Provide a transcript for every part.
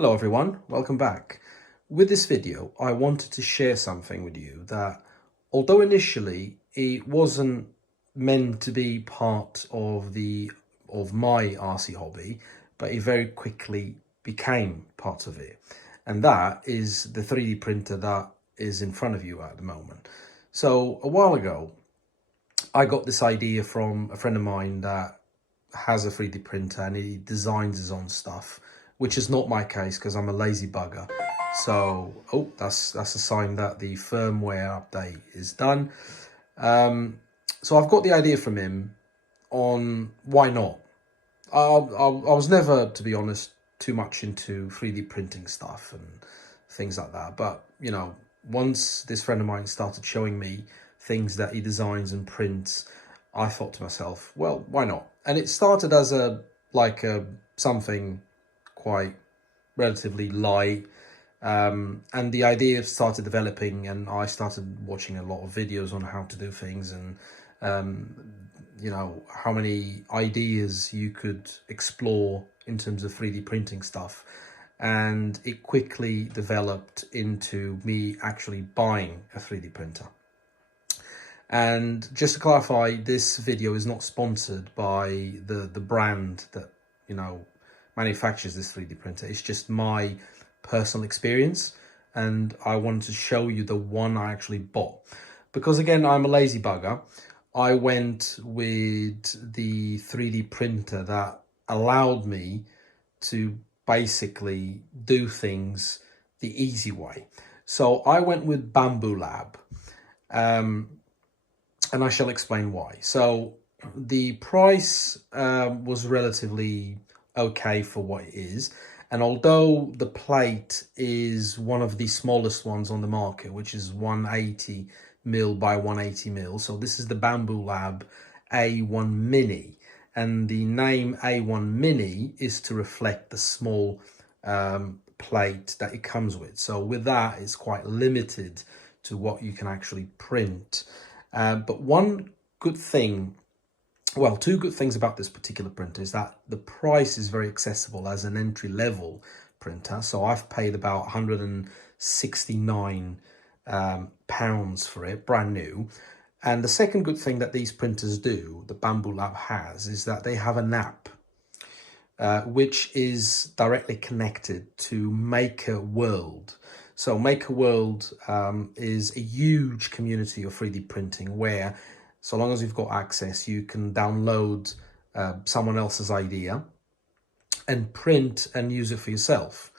Hello everyone, welcome back. With this video, I wanted to share something with you that, although initially it wasn't meant to be part of my RC hobby, but it very quickly became part of it. And that is the 3D printer that is in front of you at the moment. So a while ago, I got this idea from a friend of mine that has a 3D printer and he designs his own stuff, which is not my case because I'm a lazy bugger. So, that's a sign that the firmware update is done. So I've got the idea from him on why not. I was never, to be honest, too much into 3D printing stuff and things like that. But, once this friend of mine started showing me things that he designs and prints, I thought to myself, well, why not? And it started as something quite relatively light. And the idea started developing and I started watching a lot of videos on how to do things and, how many ideas you could explore in terms of 3D printing stuff. And it quickly developed into me actually buying a 3D printer. And just to clarify, this video is not sponsored by the brand that, manufactures this 3D printer. It's just my personal experience. And I wanted to show you the one I actually bought. Because again, I'm a lazy bugger. I went with the 3D printer that allowed me to basically do things the easy way. So I went with Bambu Lab. And I shall explain why. So the price was relatively okay for what it is. And although the plate is one of the smallest ones on the market, which is 180mm by 180mm. So this is the Bambu Lab A1 Mini. And the name A1 Mini is to reflect the small plate that it comes with. So with that, it's quite limited to what you can actually print. But one good thing, well, two good things about this particular printer is that the price is very accessible as an entry-level printer. So I've paid about 169 pounds for it, brand new. And the second good thing that these printers do, the Bambu Lab has, is that they have an app which is directly connected to MakerWorld. So MakerWorld is a huge community of 3D printing where, so long as you've got access, you can download someone else's idea and print and use it for yourself.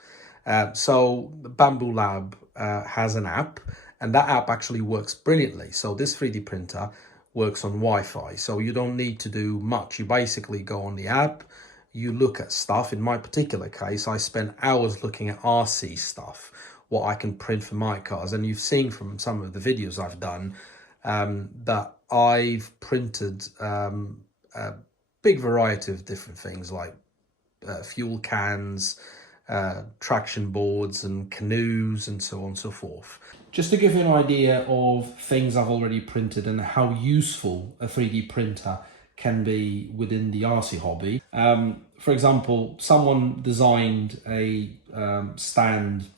So Bambu Lab has an app, and that app actually works brilliantly. So this 3D printer works on Wi-Fi, so you don't need to do much. You basically go on the app, you look at stuff. In my particular case, I spent hours looking at RC stuff, what I can print for my cars. And you've seen from some of the videos I've done that I've printed a big variety of different things like fuel cans, traction boards and canoes and so on and so forth. Just to give you an idea of things I've already printed and how useful a 3D printer can be within the RC hobby. For example, someone designed a stand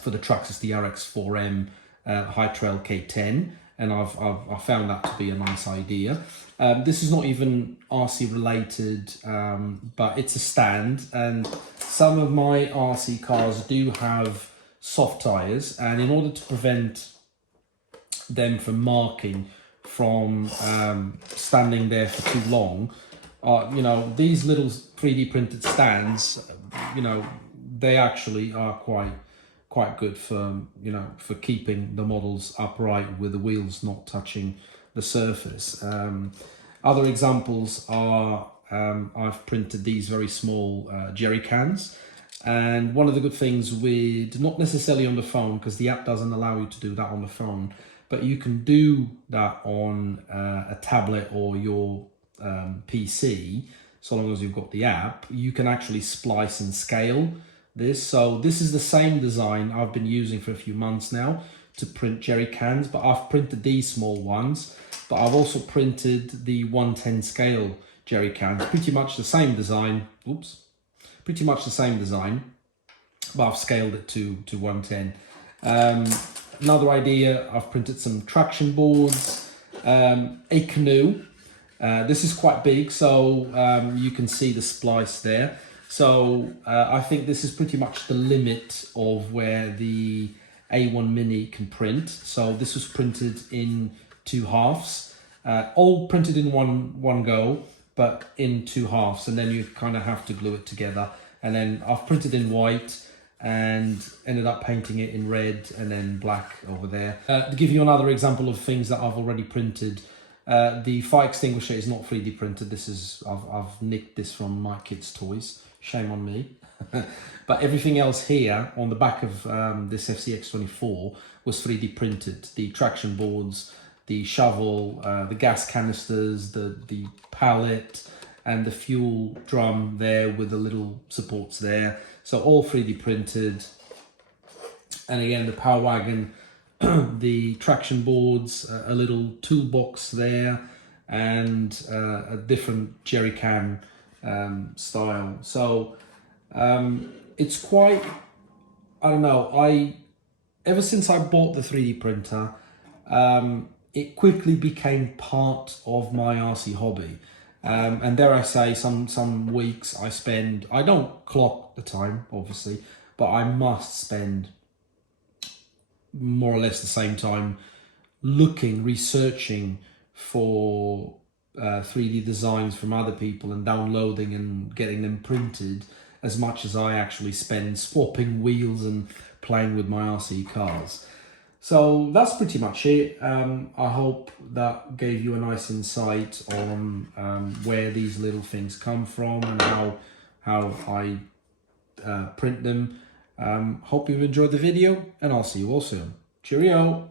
for the Traxxas DRX4M High Trail K10, and I've found that to be a nice idea. This is not even RC related, but it's a stand, and some of my RC cars do have soft tires, and in order to prevent them from marking from standing there for too long, these little 3D printed stands, they actually are quite good for for keeping the models upright with the wheels not touching the surface. Other examples are I've printed these very small jerry cans, and one of the good things with, not necessarily on the phone because the app doesn't allow you to do that on the phone, but you can do that on a tablet or your PC. So long as you've got the app, you can actually splice and scale this. So this is the same design I've been using for a few months now to print jerry cans, but I've printed these small ones, but I've also printed the 110 scale jerry cans, pretty much the same design, pretty much the same design. but I've scaled it to 110. Another idea, I've printed some traction boards, a canoe. This is quite big, so you can see the splice there. So I think this is pretty much the limit of where the A1 Mini can print. So this was printed in 2 halves, all printed in one go, but in 2 halves, and then you kind of have to glue it together. And then I've printed in white and ended up painting it in red and then black over there. To give you another example of things that I've already printed, the fire extinguisher is not 3D printed. This is, I've nicked this from My Kids Toys. Shame on me. But everything else here on the back of this FCX24 was 3D printed. The traction boards, the shovel, the gas canisters, the pallet, and the fuel drum there with the little supports there. So all 3D printed. And again, the power wagon, the traction boards, a little toolbox there, and a different jerry can style. So it's quite, I don't know, ever since I bought the 3D printer, it quickly became part of my RC hobby. And dare I say, some weeks I don't clock the time, obviously, but I must spend more or less the same time researching for 3D designs from other people and downloading and getting them printed, as much as I actually spend swapping wheels and playing with my RC cars. So that's pretty much it. I hope that gave you a nice insight on where these little things come from and how I print them. Hope you've enjoyed the video, and I'll see you all soon. Cheerio!